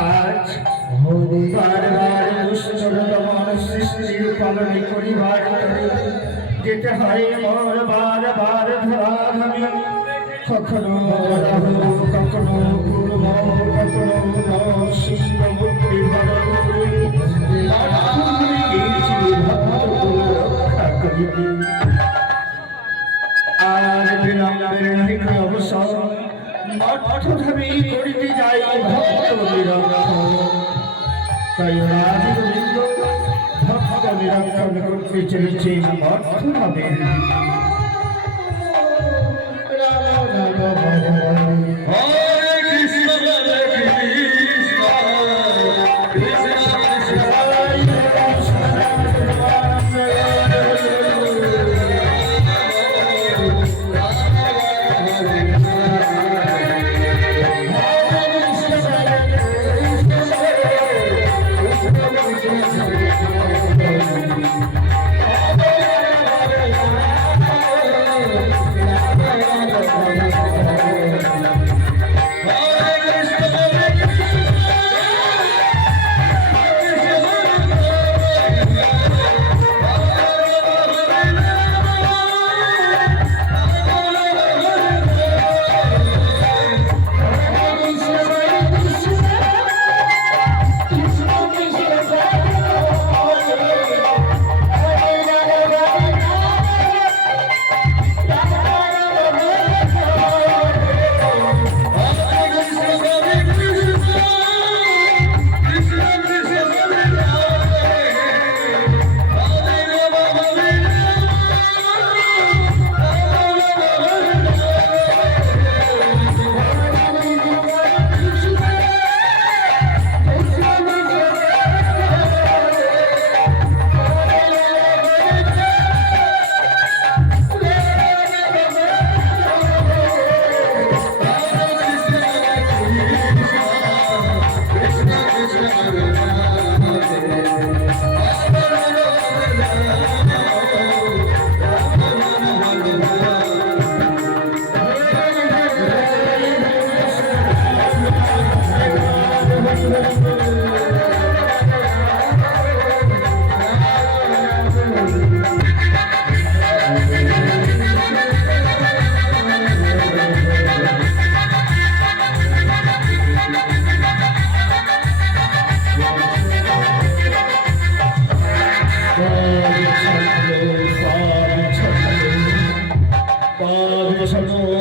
আজ বারবার দুষ্টতম সৃষ্টির পালনে করিবার যেতে হয় মোর বারবার ধরাধামি, কখনো রাহু কখনো পূর্ব কখনো সিংহ মুক্তি আর বিলম্বের নাহিক অবসর মঠধামী করিতে যাই ভক্ত নিরক্ষণ, তাই রাজগোবিন্দ ভক্ত নিরক্ষণ করতে চলেছে মঠধামে।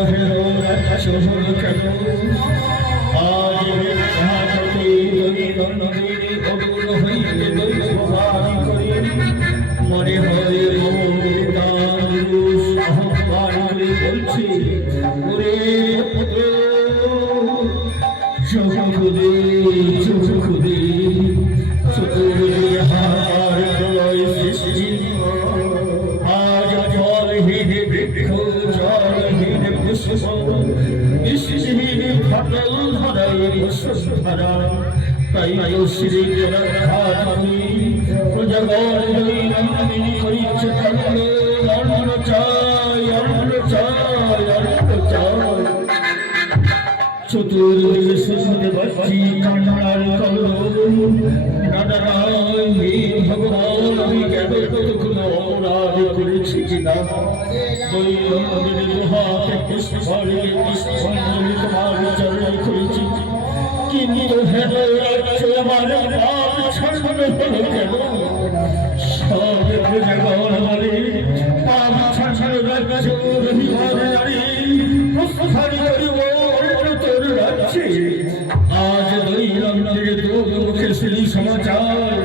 রাজ্য হলো কেন আজ ভারতে দৈনন্দিনী অগুণ হইতে দৈববাণী করে মনে হয় আহ্বান করে বলছে ওরে চোখ খুদে চতুর্দিকে হাহাকার প্রলয় সৃষ্টি আজ জলহীন বৃক্ষ জলহীন পুষ্প বৃষ্টিহীন ফাটল ধরায় বসুন্ধরা তাই শ্রী রাধারানী প্রজাগণ দৈনন্দিনী করিচ্ছে তন্ন অন্ন চাই চতুর্দিকে শুনতে পাচ্ছি কান্নার কলরব নাদারায় হে ভগবান আমি কেন কতক্ষণ অপরাধ করেছি কিনা দৈনন্দিনী লোহাকে পুষ্পালিকে পুষ্পাঞ্জলি তোমার চরণে করেছি কিন্তু হেন রাজ্য আমার পাপ ছাড়ানো হলো কেন সব প্রজাগণ বলে পাপ ছাড়ানো রাজ্য রবিবার নারী প্রস্থান করিব তোর রাজ্যে আজ দৈনন্দিনী তোর মুখে শুনি সমাচার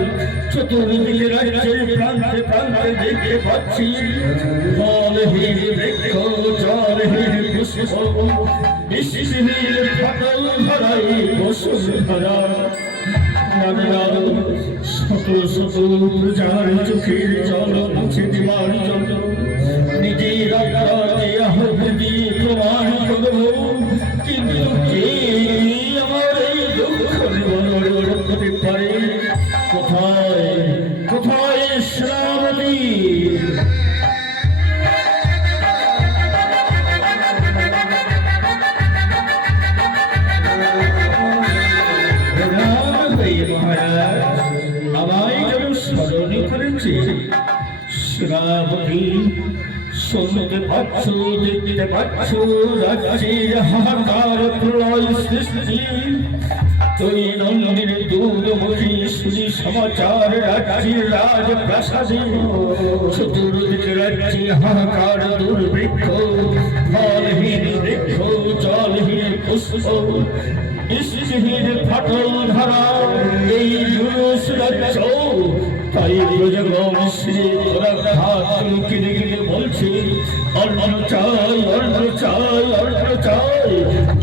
চতুর্দিকে রাজ্যের প্রান্তে প্রান্তে দেখতে পাচ্ছি জলহীন বৃক্ষ জলহীন পুষ্প বৃষ্টিহীন ফাটল ধরাই বসুন্ধরা শত শত প্রজার চোখের জল মুছে দেওয়ার জন্য নিজের আত্মাকে আহুতি দিয়ে প্রমাণ করব কিন্তু কে আমার এই দুঃখ নিবারণ করতে পারে কোথায় কোথায় শ্রাবণী আমায় যেন স্মরণী করেছে শ্রাবণী শুনতে পাচ্ছ দেখতে পাচ্ছ রাজ্যের হাহাকার প্রলয় সৃষ্টি দৈনন্দিনী দূরমুখী শুনি সমাচার রাজ্যের রাজপ্রাসাদে চতুর্দিকে রাজ্যে হাহাকার দুর্ভিক্ষ ফলহীন বৃক্ষ জলহীন পুষ্প বৃষ্টিহীন ফাটল ধরা এই জুলুস রাজ্য তাই প্রজাগণ শ্রী তোরা হাত কিনে কিনে বলছে অন্ন চাই অন্ন চাই অন্ন চাই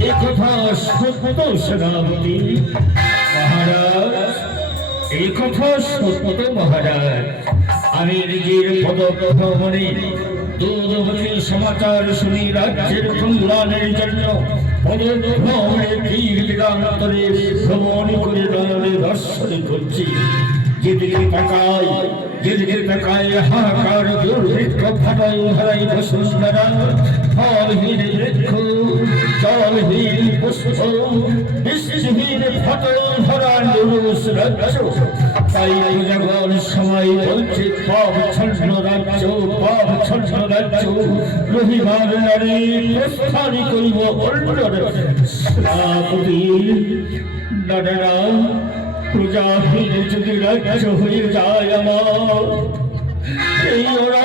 এ কথা সত্য সেনাপতি মহারাজ এই কথা সত্য মহারাজ আমি নিজের পদভ্রমণে দূরবর্তী সমাচার শুনি রাজ্যের কল্যাণের জন্য পদভ্রমণে তীর দিগান্তরে ভ্রমণ করে নয়নে দর্শন করছি যেদিকে তাকায় হাহাকার দুর্ভিক্ষ ফাটল ধরাই বসুন্ধরা ফলহীন বৃক্ষ জলহীন পুষ্প বৃষ্টিহীন ফাটল ধরা জুলুস রাজ্য তাই প্রজাগণ সময় বলছে পাপ ছন্ন রাজ্য রহিবার নারী প্রস্থানি করিব অন্যর শ্রাবতী নারীরা প্রজাহীন যদি রাজ্য হয়ে যায় আমার এই ওরা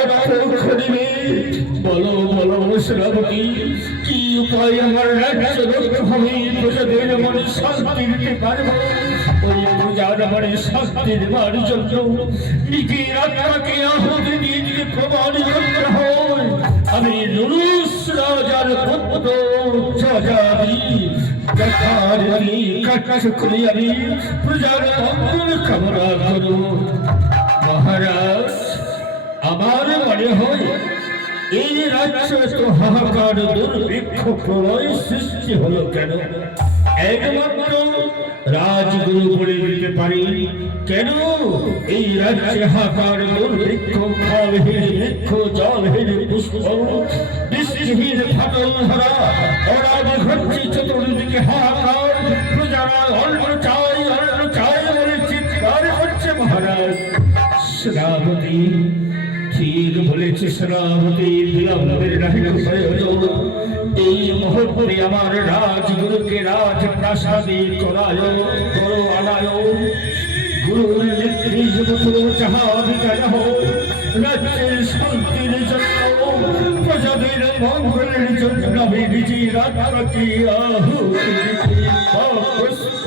করিবে বলো বলো শ্রাবতী কি উপায় আমার রাজ্য রক্ষা হবে প্রজাদের মনে শান্তি দিতে পারবো ওই প্রজার মনে শান্তি দেওয়ার জন্য নিজের আত্মাকে আহুতি দিয়ে দিতে প্রমাণ করতে হয় আমি নুরুস রাজার পুত্র রাজাদি দেখার কাজ করে আমি প্রজার মঙ্গল কামনা করব মহারাজ আমার মনে হয় এই রাজ্য তো হাহাকার দুর্ভিক্ষ প্রলয় সৃষ্টি হলো কেন একমাত্র রাজগুরু বলে দিতে পারি কেন এই রাজ্যে হাহাকার দুর্ভিক্ষ ফলহীন বৃক্ষ জলহীন পুষ্প বৃষ্টিহীন ফাটল ধরা অরাজ ঘটছে চতুর্দিকে হাহাকার প্রজারা অন্ন চাই বলে চিৎকার করছে মহারাজ শ্রাবতী ঠিক বলেছে শ্রাবতী বিলম্বের নাহি প্রয়োজন এই মুহূর্তে আমার রাজগুরুকে রাজপ্রাসাদে করো আনায় গুরুর নির্দেশ যাহা অধিকার হোক রাজ্যের শান্তির জন্য প্রজাদের রাজ্যের মঙ্গলের জন্য আমি নিজের আত্মাকে আহুতি দিতে প্রস্তুত।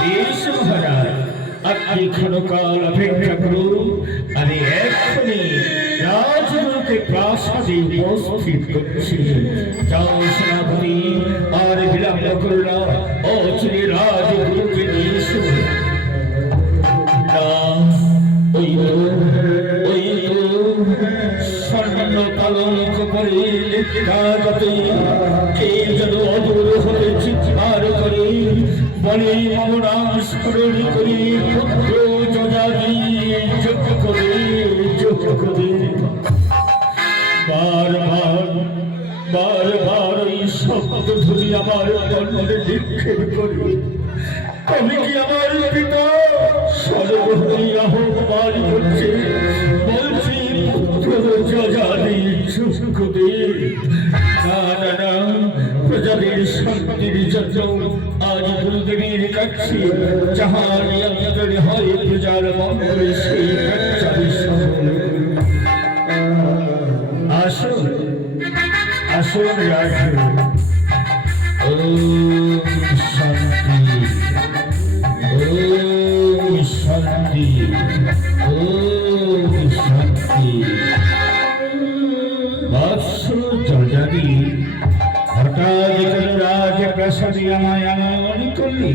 বেশ মহারাজ, আপনি ক্ষণকাল অপেক্ষা করুন, আমি এক্ষুনি রাজলোকে প্রাসাদে উপস্থিত করছি। যাও সেনাপতি, আর বিলম্ব করো না, অচিরে রাজগুরুকে নিয়ে এসো। ওই স্বর্ণ পালঙ্ক পরে কাগতে কে যেন অদূর হতে চিৎকার করে বলে মম নাম স্মরণ করে পুত্র যজাতি যোগ্য করে বারবার এই শব্দ ধরি আমার কর্ণে নিক্ষেপ করি। আমি কি আমার পিতা সর্বহরি আহ্বান করছে, বলছি পুত্র যজাতি যোগ্য দে। না না না, প্রজাদের শান্তির জন্য আজ গুরুদেবের কাছে যাহা নিয়ন্ত্রণ হয় প্রজার মঙ্গলে সেই কার্যাবলী সফল। আসুন আসুন রাজু। ওম শান্তি, ওম শান্তি, ওম শান্তি। বৎস যজাতি, হঠাৎ কেন রাজপ্রাসাদে আমায় এমন করলি?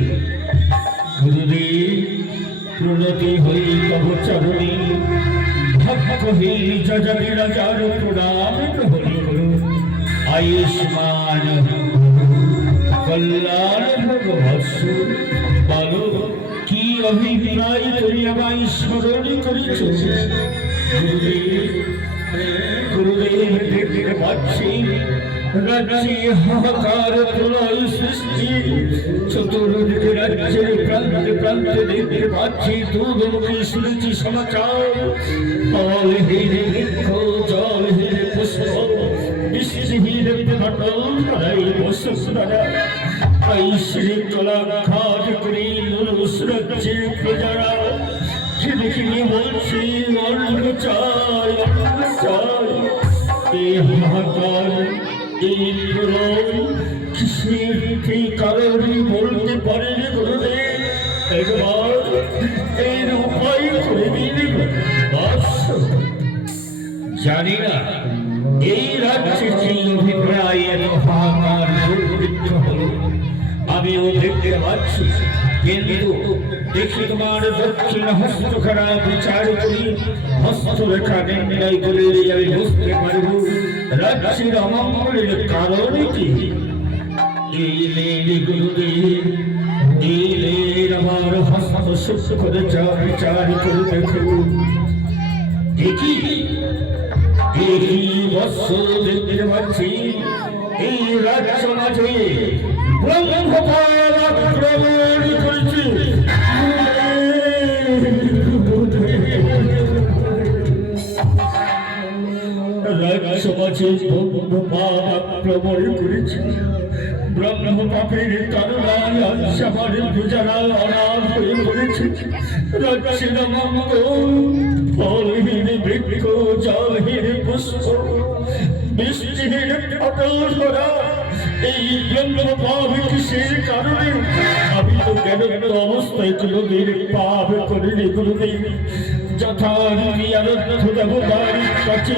গুরুদেব, প্রণতি হই তব চরণে, ভক্তহীন যজাতি রাজার প্রণাম গ্রহণ করো। আয়ুষ্মান কল্যাণ ভগবৎস, বলো কি অভিপ্রায় তুমি আমায় স্মরণ করেছ? গুরুদেব, দেখতে পাচ্ছি রাজ্যে হাহাকার প্রলয় সৃষ্টি, চতুর্দিকে রাজ্যের প্রান্তে প্রান্তে দেখতে পাচ্ছি দুর্গমুখী শুনেছি সমাচার। ফলহীন বৃক্ষ, জলহীন পুষ্প, বৃষ্টিহীন পটল ধরাই বসুন্ধরা, এই শৃঙ্খলা ঘাট করে নুরুস রাজ্যের প্রজারা দেখি বলছি অন্ন চাই, অন্ন চাই। এই হাহাকার, এই প্রলয় কিসের কি কারণে বলতে পারেন গুরুদেব? একবার এর উপায় করে দিন। জানি না এই রাজ্যে কি অভিপ্রায় এত হাহাকার দুর্ভিক্ষ হল, আমিও দেখতে পাচ্ছি। কিন্তু দেখি তোমার দক্ষিণ হস্তখানা বিচার করি, হস্তরেখা নির্ণয় করে আমি বুঝতে পারব রাজ্যের অমঙ্গলের কারণ কি। গুরুদেব, আমার হস্ত সুস্থ করে যা বিচার করে দেখো। দেখি বৎস, দেখতে পাচ্ছি এই রাজ্য মাঝে ব্রহ্মপাল আক্রমণ করেছে। রাজ্য মাঝে ব্রহ্মপাল আক্রমণ করেছে। ব্রহ্মপাপের কারণায় আজ আমার প্রজারা অনাথ হয়ে পড়েছে। রাজ্যের অমঙ্গল, ফলহীন বৃক্ষ, জলহীন পুষ্প, বৃষ্টিহীন পটল ধরা, এই ব্রহ্মপাপ কিসের কারণে? আমি তো কেন অবস্থায় কোনোদিন পাপ করিনি গুরুদেব। যথারীতি আরাধ্য দেবতার কাছে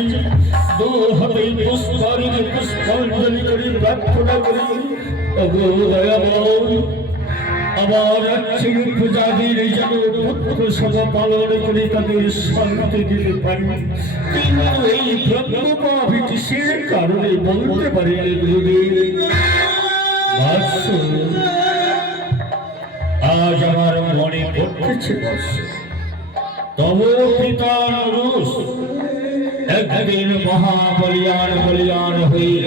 দু হাতে পুষ্পাঞ্জলি করে প্রার্থনা করি, ওগো দয়াময়, আমার রাজ্যের প্রজাদের যেন পুত্র সম পালন করে তাদের শান্তি দিতে পারি। কিন্তু এই ব্রহ্মপাপ কিসের কারণে বলতে পারি গুরুদেব? আজ আমার মনে পড়তেছে তব পিতা নুরুস একদিন মহাবলিয়ান হয়ে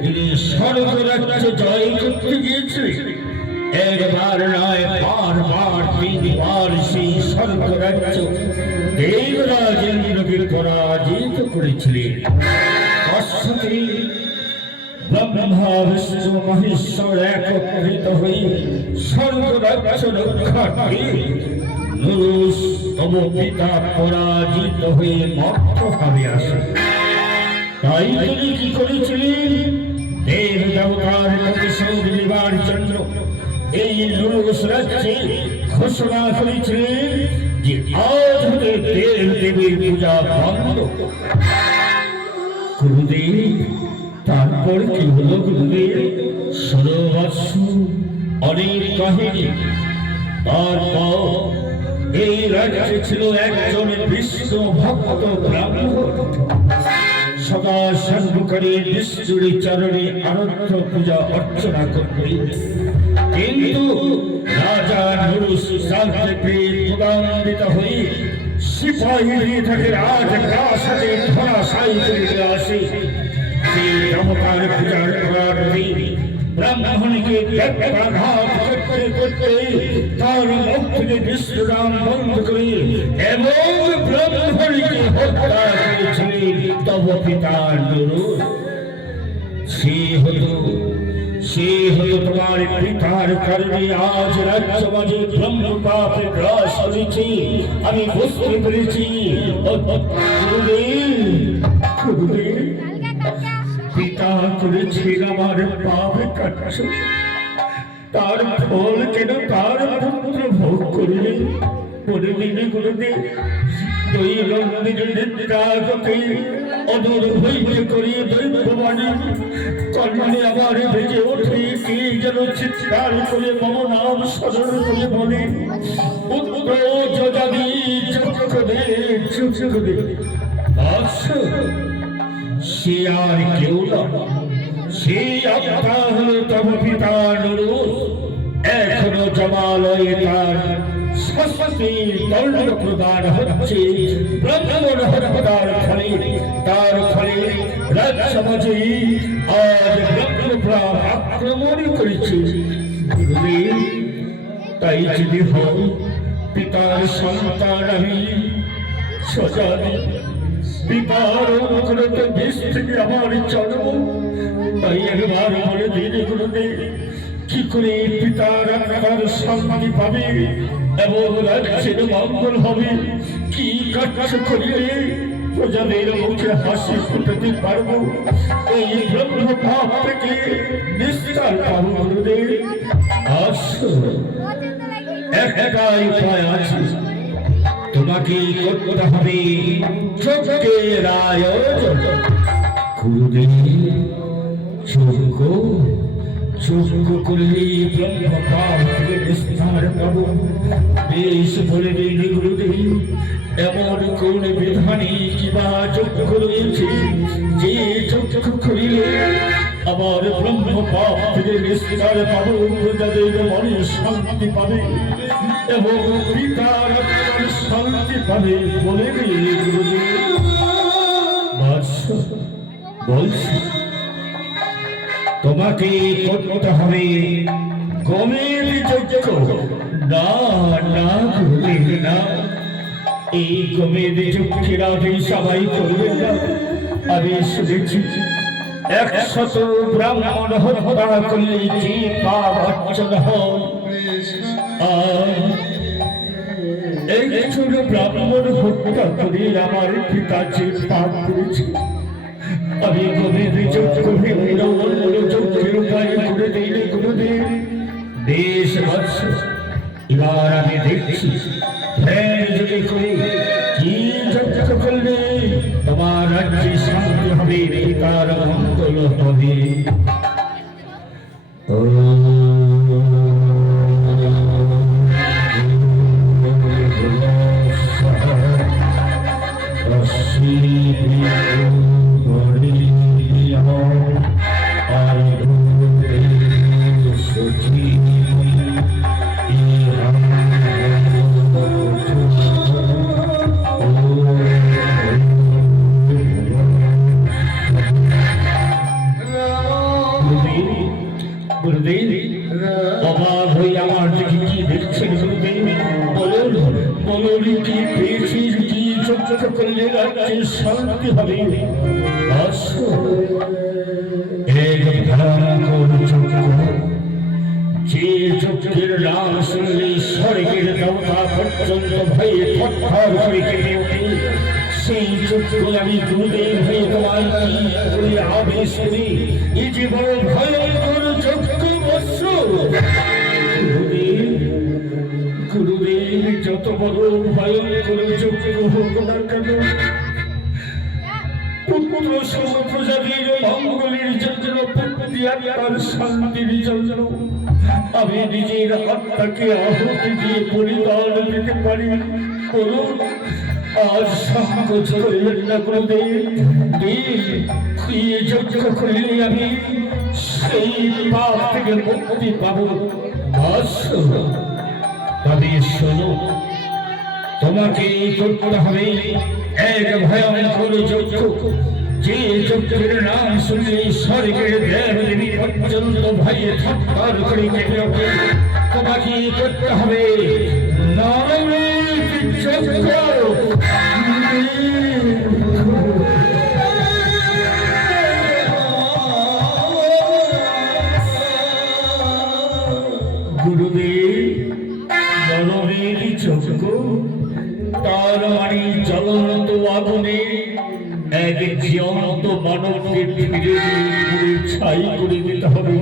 তিনি স্বর্গ রাজ্য জয় করতে গিয়েছে। একবার নয়, বারবার, তিনবার সেই স্বর্গ রাজ্য দেবরাজ ইন্দ্রকে পরাজিত করেছিলেন। অশ্বতী ব্রহ্মা বিষ্ণু মহেশ্বর একত্রিত হয়ে স্বর্গ রাজ্য রক্ষার্থে নুরুস তব পিতা পরাজিত হয়ে মর্তভাবে আসে। তাই তিনি কি করেছিলেন? দেব দেবতার প্রতিশোধ নেবার জন্য এই নুরুস রাজ্যে ঘোষণা করেছিলেন যে আজ হতে দেব দেবীর পূজা বন্ধ। গুরুদেব, তারপর কি হলো গুরুদেব? 16 বৎসর অনেক কাহিনী। তারপর এই রাজ্যে ছিল একজন বিষ্ণু ভক্ত ব্রাহ্মণ, সদা সর্বকারী বিষ্ণুর চরণে আরাধ্য পূজা অর্চনা করতেন। কিন্তু রাজা নুরুস ক্রোধান্বিত হয়ে সিপাহী তাকে রাজপ্রাসাদে ধরাশায়ী করে আসে। সেই দেবতার পূজার করার দিন ব্রাহ্মণকে ব্যাঘাত করতে করতে তার মুখ থেকে বিষ্ণুরাম বন্ধ করে এবং ব্রাহ্মণকে হত্যা করেছিলেন তব পিতা নুরুস। সে হতো তোমার পিতার কারণে আজ রাজ্য মাঝে ব্রহ্মপাপে গ্রাস করেছি। আমি বুঝতে পেরেছি। পিতা করেছেন আমার পাপ কাটছ, তার ফল কেন তার পুত্র ভোগ করলে? করে দিনে গুরুদেব দৈনন্দিন নিদ্রাগতে অদূর হইতে করি দৈববাণী কর্মে আবার বেজে ওঠে। কে যেন চিৎকার করে মম নাম স্মরণ করে বলে, পুত্র যজাদি চক্ষুদে চক্ষুদে। সে আর কেউ না, সেই আত্মা হল তব পিতা নুরুস। এখনো জমালয়ে তার শাস্তির দণ্ড প্রদান হচ্ছে ব্রাহ্মণ হত্যার ফলে। তার ফলে রাজসমাজে আজ ব্রহ্মপ্রাণ আক্রমণ করেছে। তাই যদি হয় পিতার সন্তান আমি সজানি, পিতার অনুগ্রত দেশ থেকে আমার জন্ম। তাই একবার বলে দিন গুরুদেব, কি করে পিতার আত্মার শান্তি পাবে এবং রাজ্যের মঙ্গল হবে? কি কাজ করিলে প্রজাদের মুখে হাসি ফুটাতে পারবো? এই ব্রহ্মপাপ থেকে নিস্তার পাবো গুরুদেব। একটাই উপায় আছে, তোমাকে করতে হবে যজ্ঞের আয়োজন। গুরুদেব, যজ্ঞ করলে ব্রহ্মপাপ থেকে নিস্তার পাবো। বেশ বলে দিন গুরুদেব, এমন কোন বিধানে কিবা যজ্ঞ রয়েছে যে যজ্ঞ করিলে আবার ব্রহ্মপাপ থেকে নিস্তার পাবো, প্রজাদের মনে শান্তি পাবে এবং পিতার শান্তি পাবে? বলে দিন গুরুদেব। বলছি তোমাকে করতে হবে গমের যজ্ঞ। না না গুরুদেব না, এই গমের যজ্ঞের আগে সবাই করবেন না। আমি শুনেছি 100 ব্রাহ্মণ হত্যা করলে যে পাপ অর্জন হয়, একজন ব্রাহ্মণ হত্যা করে আমার পিতা যে পাপ করেছে, আমি গমের যজ্ঞ ভিন্ন অন্য যজ্ঞের উপায় করে দিলে গুরুদেব। দেশ বৎস, এবার আমি দেখছি যদি করে কি যজ্ঞ করলে তোমার রাজ্যে শান্তি হবে, পিতার মঙ্গল হবে। অবাক হয়ে আমার দিকে কি দেখছেন গুরুদেব? বলুন বলুন, কি পেয়েছিস? কি যজ্ঞ করলে রাজ্যের শান্তি হবে? যে যজ্ঞের নাম শুনলে স্বর্গের দেবতা পর্যন্ত ভয়ে থরথর করে কেঁপে ওঠে, সেই যজ্ঞ আমি গুরুদেব হয়ে তোমার কি করে আদেশ করি, এই যে বড় ভয়ঙ্কর যজ্ঞ বৎস। গুরুদেব যত বড় ভয়ঙ্কর যজ্ঞ হোক না কেন, পুত্র সহ প্রজাতির মঙ্গলের জন্য, পুত্রী আত্মার শান্তির জন্য আমি নিজের আত্মাকে আহুতি দিয়ে বলিদান দিতে পারি। বলুন, আজ সংকোচ করলেন না গুরুদেব। এই যজ্ঞ করলে আমি সেই পাপ থেকে মুক্তি পাব। তবে শোনো, তোমাকে করতে হবে এক ভয়ঙ্কর যজ্ঞ, যে যজ্ঞের নাম শুনলে স্বর্গের দেবদেবী পর্যন্ত ভয়ে থরথর করে কেঁপে ওঠে। তোমাকে করতে হবে নরমের যজ্ঞ। গুরুদেব, নরমের যজ্ঞ তার মানে জ্বলন্ত আগুনে এক জীবন্ত মানবকে ফিরে পুড়ে ছাই করে দিতে হবে,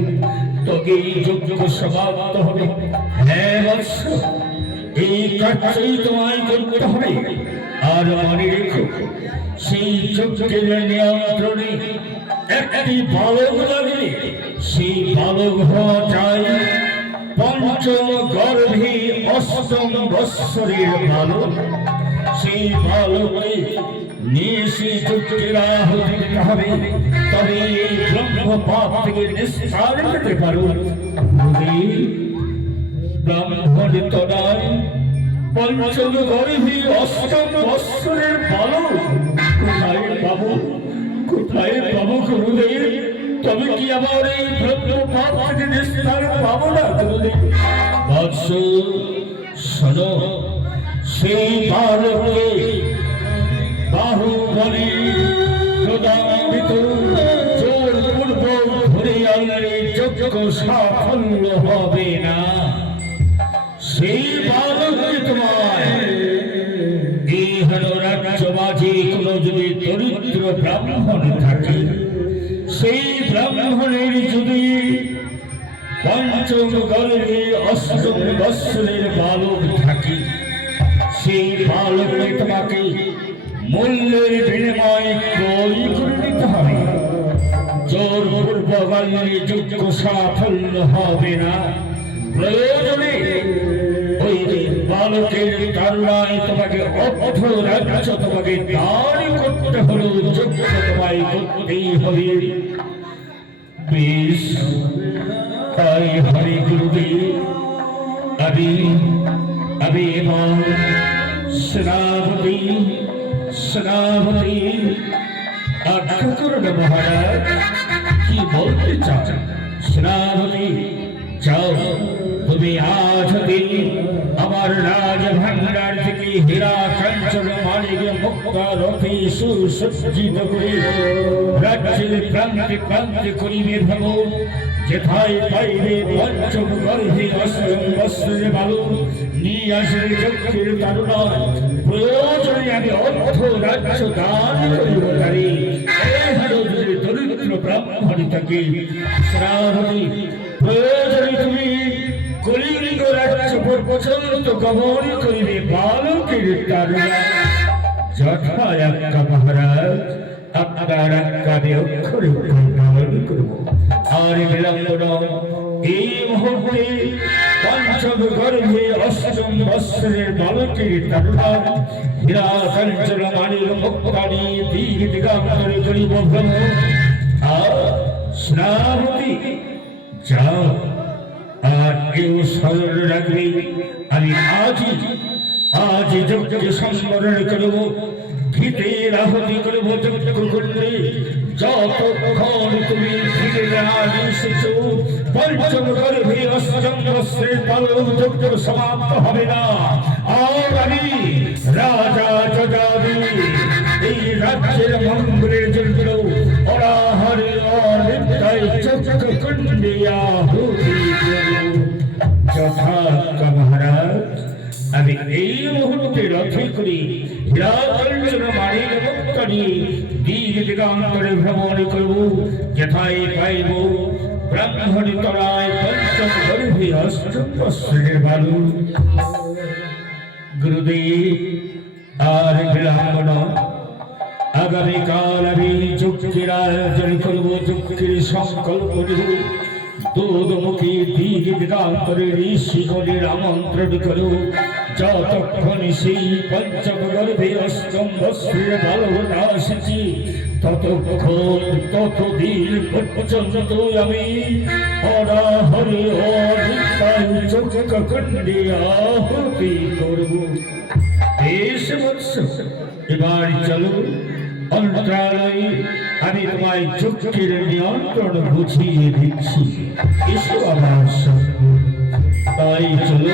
তবে এই যজ্ঞ সমাপ্ত হবে। হ্যাঁ বৎস, এই কাজটাই তোমায় করতে হবে। আর মনে রেখো, সেই যজ্ঞের নিয়ন্ত্রণে একটি বালক লাগবে। সেই বালক হওয়া চাই পঞ্চম গর্ভে অষ্টম বৎসরের বালক। সেই বালককে নিয়ে সেই যজ্ঞের আহুতি দিতে হবে, তবে এই ব্রহ্ম পাপ থেকে নিস্তার পেতে পারো। ব্রাহ্মণ তদায় পঞ্চম গর্ভে অষ্টম বৎসরের বালক কোথায় পাবো? কোথায় পাবো গুরুদেব? তবে কি আমার এই ব্রহ্ম পাপ থেকে নিস্তার পাবো না গুরুদেব? বৎস শোনো, সেই বালককে বাহুবলে প্রদাবিত জোরপূর্বক ধরে আনলে যজ্ঞ সাফল্য হবে না। সেই বালককে তোমায় এই হল রাজ্যবাজে কোনো যদি দরিদ্র ব্রাহ্মণ থাকে, সেই ব্রাহ্মণের যদি পঞ্চম গর্ভে অষ্টম বৎসরের বালক থাকে, সেই বালককে তোমাকে মূল্যের বিনিময়ে ক্রয় করে নিতে হবে। জোরপূর্বক আনলে যজ্ঞ সাফল্য হবে না। প্রয়োজনে ওই বালকের তাড়নায় তোমাকে অর্থ রাজ্য তোমাকে দান করতে হলো, যজ্ঞ তোমায় করতেই হবে। বেশ, তাই হরে গুরুদেব, আমি এবার সেনাপতি আজ্ঞা করুন মহারাজ। কি বলতে চাও? সেনাপতি, যাও, তুমি আজ দিন আমার রাজ ভান্ডার থেকে হীরা কাঞ্চন মানিক মুক্তা রথে সুসজ্জিত করে রাজ্যের প্রান্তে প্রান্তে করিবে ভ্রমণ। যেথায় পাইবে পঞ্চম গর্ভে অষ্টম বৎসরের বালক, নিয়ে আসলে যজ্ঞের তাড়না। প্রয়োজনে আমি অর্থ রাজ্য দান করিব তারে। দরিদ্র ব্রাহ্মণ থাকে শ্রাবণী, প্রয়োজনে তুমি কলিঙ্গ রাজ্য পর্যন্ত গমন করিবে বালকের তাড়না। যথা আজ্ঞা মহারাজ, আপনার আজ্ঞাতে অক্ষরে পালন করব। আর বিলম্ব নয়, এই মুহূর্তে পঞ্চম গর্ভে অষ্টম বৎসরের বালকের তাড়না হীরা কাঞ্চন মানিক মুক্তা নিয়ে দিক দিগান্তরে করিব ভ্রমণ। আর শ্রাবতী, যাও, আর কেউ স্মরণ রাখবে, আমি আজ যজ্ঞ সংস্মরণ করব, ঘিতের আহুতি করব যজ্ঞ করতে। যতক্ষণ তুমি ফিরে না এসেছো, পঞ্চম গর্ভে অষ্টম বৎসরের বালক যজ্ঞ সমাপ্ত হবে না। আর আমি রাজা যজাবি এই রাজ্যের মঙ্গলের জন্য অনাহারে অনিদ্রায় যজ্ঞ কুণ্ডে আহুতি করব। যথাজ্ঞা মহারাজ, আমি এই মুহূর্তে রথ রথে করে হীরাকঞ্চন মানিক মুক্ত নিয়ে দিক দিগান্তরে ভ্রমণ করব, যেথায় পাইব ব্রাহ্মণী তলায় পঞ্চম গর্ভে অষ্টম বৎসরের বালু। গুরুদেব আর বিলম্ব নয়, আগামীকাল আমি যজ্ঞের আয়োজন করব, যজ্ঞের সংকল্প নেব। দুধমুখী দিক দিগান্তরে ঋষিগণের আমন্ত্রণ করো, যতক্ষণ সেই পঞ্চম গর্ভে অষ্টম বৎসরের বালক না আসেছি ততক্ষণ ততদিন পর্যন্ত আমি অনাহরে অনিত্যায় যজ্ঞকুণ্ডে আহুতি করব। বেশ বৎস, এবার চলো অন্তরালয়ে, আমি তোমায় যজ্ঞের নিয়ন্ত্রণ বুঝিয়ে দিচ্ছি। এসো আমার সঙ্গে। তাই চলো।